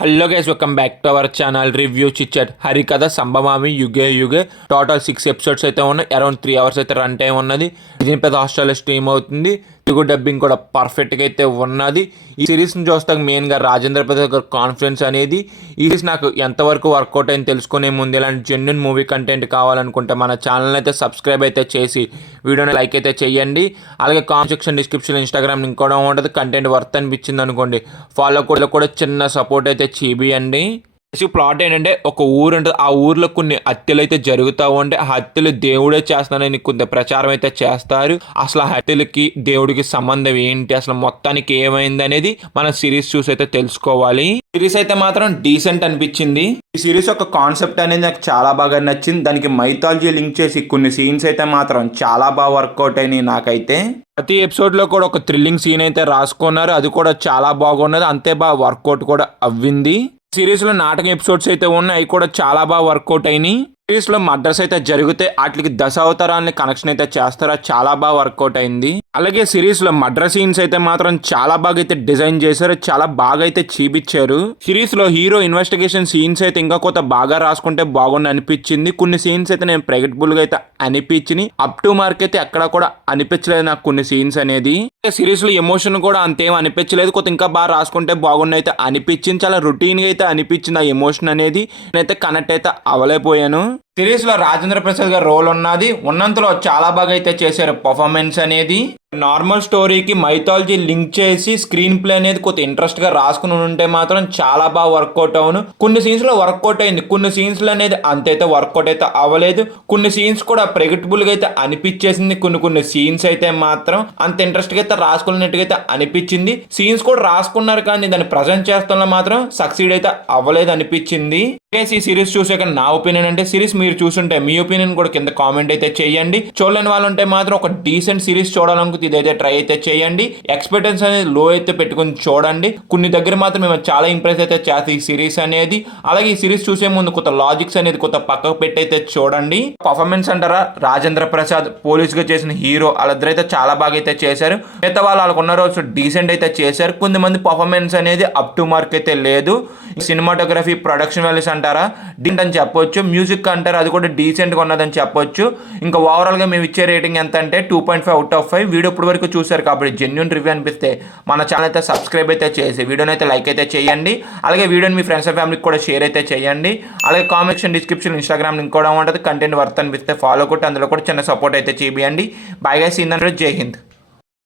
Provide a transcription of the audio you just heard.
Hello guys, welcome back to our channel review చిట్ Harikatha Sambhavami Yuge Yuge. Total 6 episodes అయితే ఉన్నాయి. Around 3 hours అయితే రన్ టైం ఉన్నది. దీని పెద్ద హాస్టల్లో స్ట్రీమ్ అవుతుంది. తెలుగు డబ్బింగ్ కూడా పర్ఫెక్ట్గా అయితే ఉన్నది. ఈ సిరీస్ని చూస్తాం మెయిన్గా రాజేంద్ర ప్రసాద్ గారి కాన్ఫిడెన్స్ అనేది. ఈ సిరీస్ నాకు ఎంతవరకు వర్కౌట్ అయింది తెలుసుకునే ముందు ఇలాంటి జెన్యున్ మూవీ కంటెంట్ కావాలనుకుంటే మన ఛానల్ అయితే సబ్స్క్రైబ్ అయితే చేసి వీడియోని లైక్ అయితే చేయండి. అలాగే comment section, description, Instagram link కూడా ఉంటుంది. కంటెంట్ వర్త్ అనిపించింది అనుకోండి ఫాలో కూడా చిన్న సపోర్ట్ అయితే చేయండి. ప్లాట్ ఏంటంటే ఒక ఊరు ఉంటుంది. ఆ ఊర్లో కొన్ని హత్యలు అయితే జరుగుతూ ఉంటే ఆ హత్యలు దేవుడే చేస్తున్నారని కొంత ప్రచారం అయితే చేస్తారు. అసలు ఆ హత్యలకి దేవుడికి సంబంధం ఏంటి, అసలు మొత్తానికి ఏమైంది అనేది మన సిరీస్ చూసి అయితే తెలుసుకోవాలి. సిరీస్ అయితే మాత్రం డీసెంట్ అనిపించింది. ఈ సిరీస్ ఒక కాన్సెప్ట్ అనేది నాకు చాలా బాగా నచ్చింది. దానికి మైథాలజీ లింక్ చేసి కొన్ని సీన్స్ అయితే మాత్రం చాలా బాగా వర్కౌట్ అయినాయి నాకైతే. ప్రతి ఎపిసోడ్లో కూడా ఒక థ్రిల్లింగ్ సీన్ అయితే రాసుకున్నారు. అది కూడా చాలా బాగున్నది. అంతే బాగా వర్కౌట్ కూడా అవ్వింది. సిరీస్లో నాటక ఎపిసోడ్స్ అయితే ఉన్నాయి. అవి కూడా చాలా బాగా వర్కౌట్ అయినాయి. సిరీస్లో మర్డర్స్ అయితే జరిగితే వాటికి దశావతారాలని కనెక్షన్ అయితే చేస్తారో చాలా బాగా వర్కౌట్ అయింది. అలాగే సిరీస్లో మర్డర్ సీన్స్ అయితే మాత్రం చాలా బాగా అయితే డిజైన్ చేశారు. చాలా బాగా అయితే చూపించారు. సిరీస్లో హీరో ఇన్వెస్టిగేషన్ సీన్స్ అయితే ఇంకా కొంత బాగా రాసుకుంటే బాగుండి అనిపించింది. కొన్ని సీన్స్ అయితే నేను ప్రెడిక్టబుల్గా అయితే అనిపించినాయి. అప్ టు మార్క్ అయితే ఎక్కడ కూడా అనిపించలేదు నాకు కొన్ని సీన్స్ అనేది. సిరీస్లో ఎమోషన్ కూడా అంతేం అనిపించలేదు. కొంత ఇంకా బాగా రాసుకుంటే బాగుండి అయితే అనిపించింది. చాలా రొటీన్గా అయితే అనిపించింది ఆ ఎమోషన్ అనేది. నేనైతే కనెక్ట్ అయితే అవ్వలేకపోయాను. సిరీస్లో రాజేంద్ర ప్రసాద్ గారి రోల్ ఉన్నంతలో చాలా బాగా అయితే చేశారు పర్ఫార్మెన్స్ అనేది. నార్మల్ స్టోరీకి మైథాలజీ లింక్ చేసి స్క్రీన్ ప్లే అనేది కొంత ఇంట్రెస్ట్గా రాసుకుని ఉంటే మాత్రం చాలా బాగా వర్కౌట్ అవును. కొన్ని సీన్స్లో వర్కౌట్ అయింది, కొన్ని సీన్స్లో అనేది అంతైతే వర్కౌట్ అయితే అవ్వలేదు. కొన్ని సీన్స్ కూడా ప్రెడిక్టబుల్గా అయితే అనిపించేసింది. కొన్ని సీన్స్ అయితే మాత్రం అంత ఇంట్రెస్ట్గా అయితే రాసుకున్నట్టుగా అయితే అనిపించింది. సీన్స్ కూడా రాసుకున్నారు కానీ దాన్ని ప్రజెంట్ చేస్తున్నా మాత్రం సక్సీడ్ అయితే అవ్వలేదు అనిపించింది. ఈ సిరీస్ చూసాక నా ఒపీనియన్ అంటే, సిరీస్ మీరు చూసుంటే మీ ఒపీనియన్ కూడా కింద కామెంట్ అయితే చేయండి. చూడలేని వాళ్ళు ఉంటే మాత్రం ఒక డీసెంట్ సిరీస్ చూడాలనుకుంటే ఇదైతే ట్రై అయితే చేయండి. ఎక్స్పెక్టెన్స్ అనేది లో అయితే పెట్టుకుని చూడండి. కొన్ని దగ్గర మాత్రం మేము చాలా ఇంప్రెస్ అయితే చేస్తాం ఈ సిరీస్ అనేది. అలాగే ఈ సిరీస్ చూసే ముందు కొత్త లాజిక్స్ అనేది కొత్త పక్కకు పెట్టి అయితే చూడండి. పర్ఫార్మెన్స్ అంటారా, రాజేంద్ర ప్రసాద్ పోలీస్ గా చేసిన హీరో వాళ్ళిద్దరైతే చాలా బాగా అయితే చేశారు. మిగతా వాళ్ళకు ఉన్న రోజు డీసెంట్ అయితే చేశారు. కొంతమంది పర్ఫార్మెన్స్ అనేది అప్ టు మార్క్ అయితే లేదు. సినిమాటోగ్రఫీ, ప్రొడక్షన్ వాల్యూస్ అంటారా డీసెంట్ అని చెప్పొచ్చు. మ్యూజిక్ అంటారా అది కూడా డీసెంట్గా ఉన్నదని చెప్పొచ్చు. ఇంకా ఓవరాల్గా మేము ఇచ్చే రేటింగ్ ఎంత అంటే 2.5 out of 5. వీడియో ఇప్పుడు వరకు చూసారు కాబట్టి జెన్యూన్ రివ్యూ అనిపిస్తే మన ఛానల్ అయితే సబ్స్క్రైబ్ అయితే చేసి వీడియోని అయితే లైక్ అయితే చేయండి. అలాగే వీడియోని మీ ఫ్రెండ్స్ అండ్ ఫ్యామిలీకి కూడా షేర్ అయితే చేయండి. అలాగే comment section, description, Instagram link కూడా ఉంటుంది. కంటెంట్ వర్త్ అనిపిస్తే ఫాలో కొట్టి అందులో కూడా చిన్న సపోర్ట్ అయితే చేయండి. బాయ్ గైస్, జై హింద్.